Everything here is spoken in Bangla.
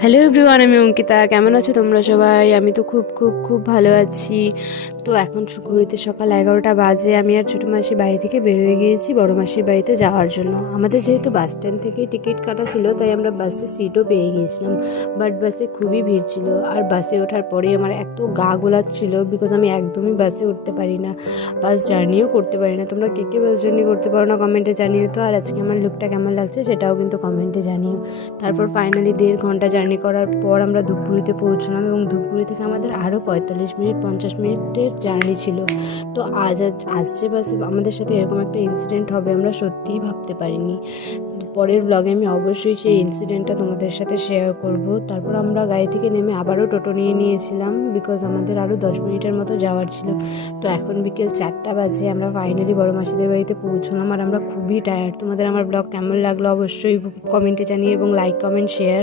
হ্যালো এভরিওয়ান, আমি অঙ্কিতা। কেমন আছো তোমরা সবাই? আমি তো খুব খুব খুব ভালো আছি। তো এখন ঘড়িতে সকাল 11টা বাজে। আমি আর ছোটো মাসি বাড়ি থেকে বেরিয়ে গিয়েছি বড় মাসির বাড়িতে যাওয়ার জন্য। আমাদের যেহেতু বাস স্ট্যান্ড থেকে টিকিট কাটা ছিল, তাই আমরা বাসে সিটও পেয়ে গিয়েছিলাম। বাট বাসে খুবই ভিড় ছিল, আর বাসে ওঠার পরেই আমার এত গা গোলাচ্ছিল, বিকজ আমি একদমই বাসে উঠতে পারি না, বাস জার্নিও করতে পারি না। তোমরা কে কে বাস জার্নি করতে পারো না কমেন্টে জানিও তো। আর আজকে আমার লুকটা কেমন লাগছে সেটাও কিন্তু কমেন্টে জানিও। তারপর ফাইনালি 1.5 ঘন্টা জার্নি করার পর আমরা ধূপগুড়িতে পৌঁছলাম, এবং ধূপগুড়ি থেকে আমাদের আরও 45-50 মিনিটের জার্নি ছিল। তো আসছে বাসে আমাদের সাথে এরকম একটা ইনসিডেন্ট হবে আমরা সত্যিই ভাবতে পারিনি। পরের ব্লগে আমি অবশ্যই সেই ইনসিডেন্টটা তোমাদের সাথে শেয়ার করব। তারপর আমরা গাড়ি থেকে নেমে আবারও টোটো নিয়ে নিয়েছিলাম, বিকজ আমাদের আরও 10 মিনিটের মতো যাওয়ার ছিল। তো এখন বিকেল 4টা বাজে, আমরা ফাইনালি বড় মাসিদের বাড়িতে পৌঁছলাম, আর আমরা খুবই টায়ার্ড। তোমাদের আমার ব্লগ কেমন লাগলো অবশ্যই কমেন্টে জানিয়ে, এবং লাইক কমেন্ট শেয়ার